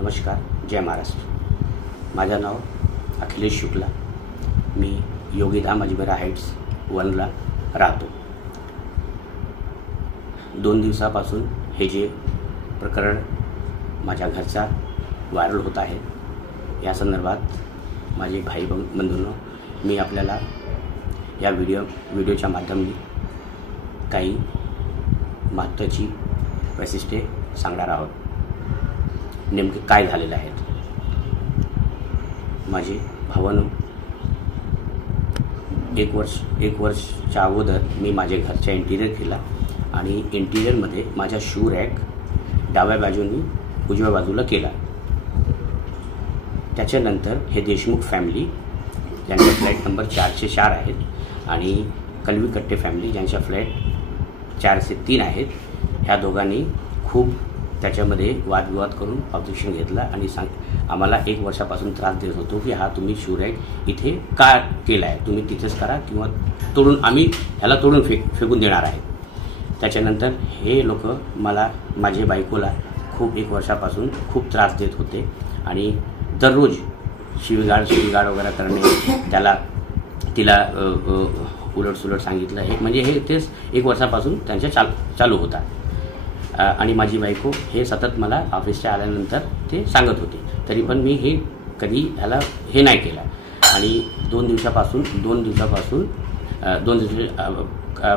नमस्कार, जय महाराष्ट्र। माझं नाव अखिलेश शुक्ला। मी योगीधाम अजमेरा हाइट्स 1ला राहतो। 2 दिवसापासून हे जे प्रकरण माझ्या घरचा व्हायरल होत आहे, या संदर्भात माझे भाई बंधूंनो, मी आपल्याला या व्हिडिओच्या माध्यमातून काही महत्त्वाची वैशिष्ट्ये सांगणार आहोत। नेमके काय झालेले आहेत। माझे भावांनो, एक वर्षच्या अगोदर मी माझ्या घरचा इंटिरियर केला आणि इंटिरियरमध्ये माझा शू रॅक डाव्या बाजूनी उजव्या बाजूला केला। त्याच्यानंतर हे देशमुख फॅमिली ज्यांचा फ्लॅट नंबर 404 आहेत आणि कलवीकट्टे फॅमिली ज्यांचा फ्लॅट 403 आहेत, ह्या दोघांनी खूप त्याच्यामध्ये वादविवाद करून ऑब्जेक्शन घेतला आणि आम्हाला 1 वर्षापासून त्रास देत होतो की हा तुम्ही शू रॅक इथे का केला आहे, तुम्ही तिथेच करा किंवा तोडून आम्ही ह्याला तोडून फेकून देणार आहे। त्याच्यानंतर हे लोक माझे बायकोला खूप 1 वर्षापासून खूप त्रास देत होते आणि दररोज शिवीगाळ वगैरे करणे, तिला उलटसुलट सांगितलं, हे म्हणजे हे तेच 1 वर्षापासून त्यांच्या चालू होता। आणि माझी बायको हे सतत मला ऑफिसच्या आल्यानंतर ते सांगत होते, तरी पण मी हे कधी ह्याला हे नाही केलं। आणि 2 दिवसापासून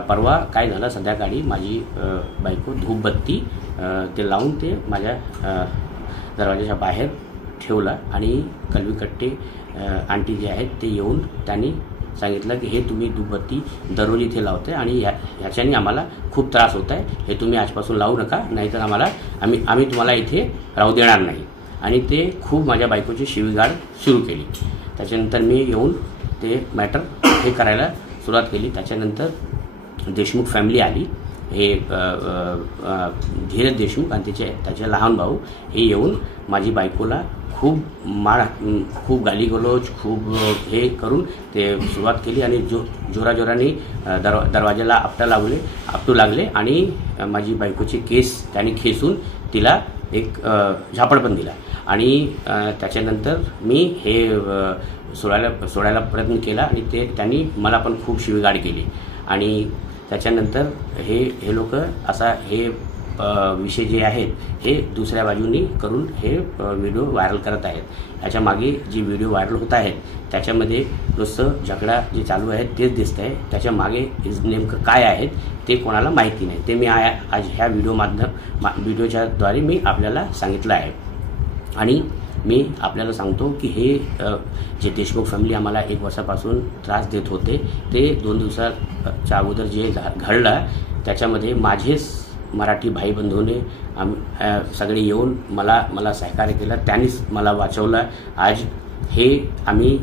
परवा काय झालं, संध्याकाळी माझी बायको धूपबत्ती ते लावून ते माझ्या दरवाजाच्या बाहेर ठेवला आणि कलवीकट्टे आंटी जे आहेत ते येऊन त्यांनी सांगितलं की हे तुम्ही धूपबत्ती दररोज इथे लावते आणि ह्याच्याने आम्हाला खूप त्रास होत आहे, हे तुम्ही आजपासून लावू नका, नाहीतर आम्ही तुम्हाला इथे राहू देणार नाही। आणि ते खूप माझ्या बायकोची शिवीगाळ सुरू केली। त्याच्यानंतर मी येऊन ते मॅटर हे करायला सुरुवात केली। त्याच्यानंतर देशमुख फॅमिली आली, हे धीरज देशमुख आणि त्याचे लहान भाऊ हे येऊन माझी बायकोला खूप गालीगलोच खूप हे करून ते सुरुवात केली आणि जोराने दरवाजाला आपटू लागले आणि माझी बायकोची केस त्यांनी खेचून तिला एक झापड पण दिला। आणि त्याच्यानंतर मी हे सोडायला प्रयत्न केला आणि त्यांनी मला पण खूप शिवीगाळ केली। आणि त्याच्यानंतर हे लोक असा हे विषय जे आहेत हे दुसऱ्या बाजूनी करून हे व्हिडिओ व्हायरल करत आहेत। याच्या मागे जी व्हिडिओ व्हायरल होत आहेत त्याच्यामध्ये नुसतं झगडा जे चालू आहे तेच दिसत आहे, त्याच्या मागे नेमकं काय आहेत ते कोणाला माहिती नाही। ते मी आज ह्या व्हिडिओच्या द्वारे मी आपल्याला सांगितलं आहे। आणि मी आपल्याला सांगतो की हे जे देशमुख फॅमिली आम्हाला 1 वर्षापासून त्रास देत होते, ते 2 दिवसाच्या अगोदर जे घडलं त्याच्यामध्ये माझेच मराठी भाई बंधूने सगळे येऊन मला सहकार्य केलं, त्यांनीच मला वाचवलं। आज हे आम्ही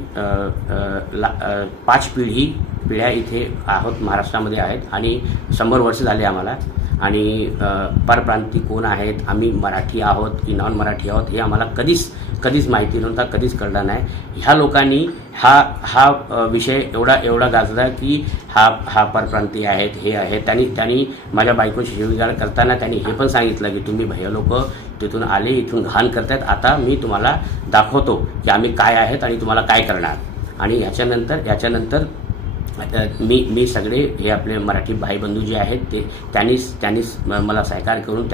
5 पिढ्या इथे आहोत, महाराष्ट्रामध्ये आहेत आणि 100 वर्ष झाले आम्हाला। आणि परप्रांती कोण आहेत, आम्ही मराठी आहोत की नॉन मराठी आहोत हे आम्हाला कधीच माहिती नव्हता, कधीच कळलं नाही। ह्या लोकांनी हा विषय एवढा गाजला की हा परप्रांती आहेत, हे आहे। त्यांनी माझ्या बायकोची शिवीगाळ करताना त्यांनी हे पण सांगितलं की तुम्ही भैया लोक तिथून आले, इथून घाण करतायत, आता मी तुम्हाला दाखवतो की आम्ही काय आहेत आणि तुम्हाला काय करणार। आणि याच्यानंतर मी सगळे हे आपले मराठी भाई बंधू जे आहेत त्यांनीच मला सहकार्य करून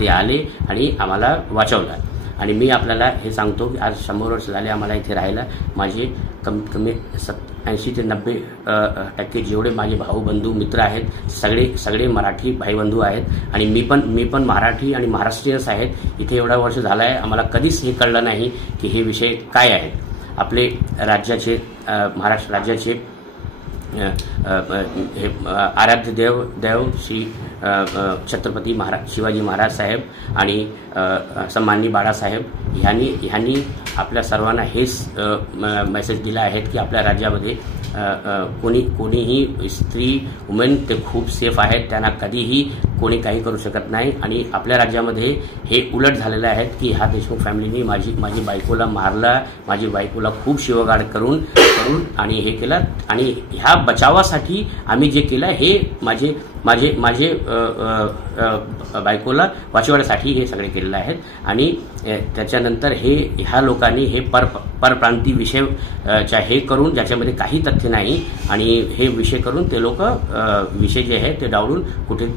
ते आले आणि आम्हाला वाचवलं। आणि मी आपल्याला हे सांगतो की आज 100 वर्ष झाले आम्हाला इथे राहायला। माझे कमीत कमी 80 ते 90% जेवढे माझे भाऊ बंधू मित्र आहेत सगळे मराठी भाई बंधू आहेत। आणि मी पण मराठी आणि महाराष्ट्रीयच आहेत। इथे एवढा वर्ष झाला आहे, आम्हाला कधीच हे कळलं नाही की हे विषय काय आहेत। आपले राज्याचे महाराष्ट्र राज्याचे हे आराध्य देव श्री छत्रपती शिवाजी महाराज साहेब आणि सन्माननीय बाळासाहेब ह्यांनी आपल्या सर्वांना हेच मेसेज दिला आहे की आपल्या राज्यामध्ये कोणीही स्त्री वुमेन ते खूप सेफ आहेत, त्यांना कधीही कोणी काही करू शकत नाही। आणि आपल्या राज्यामध्ये हे उलट झालेलं आहे की ह्या देशमुख फॅमिलीने माझी बायकोला मारलं, माझी बायकोला खूप शिवगाळ करून आणि हे केलं। आणि ह्या बचावासाठी आम्ही जे केलं हे माझे माझे माझे बायकोला वाचवण्यासाठी हे सगळे केलेले आहेत. आणि त्याच्यानंतर ह्या लोकांनी हे परप्रांती विषय हे करून ज्याच्यामध्ये काही तथ्य नाही आणि हे विषय करून ते लोक विषय जे आहे ते डावलून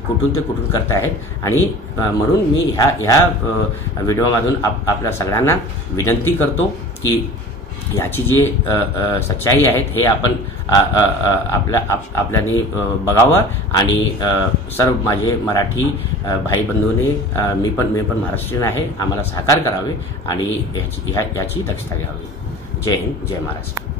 कुठून करत आहेत. आणि म्हणून मी ह्या व्हिडिओमधून आपल्या सगळ्यांना विनंती करतो की याची जी सच्चाई आहेत हे आपण आपल्याने बघावं. आणि सर्व माझे मराठी भाई बंधूंनी मी पण महाराष्ट्रीयन आहे, आम्हाला सहकार्य करावे आणि याची दक्षता घ्यावी. जय हिंद, जय महाराष्ट्र.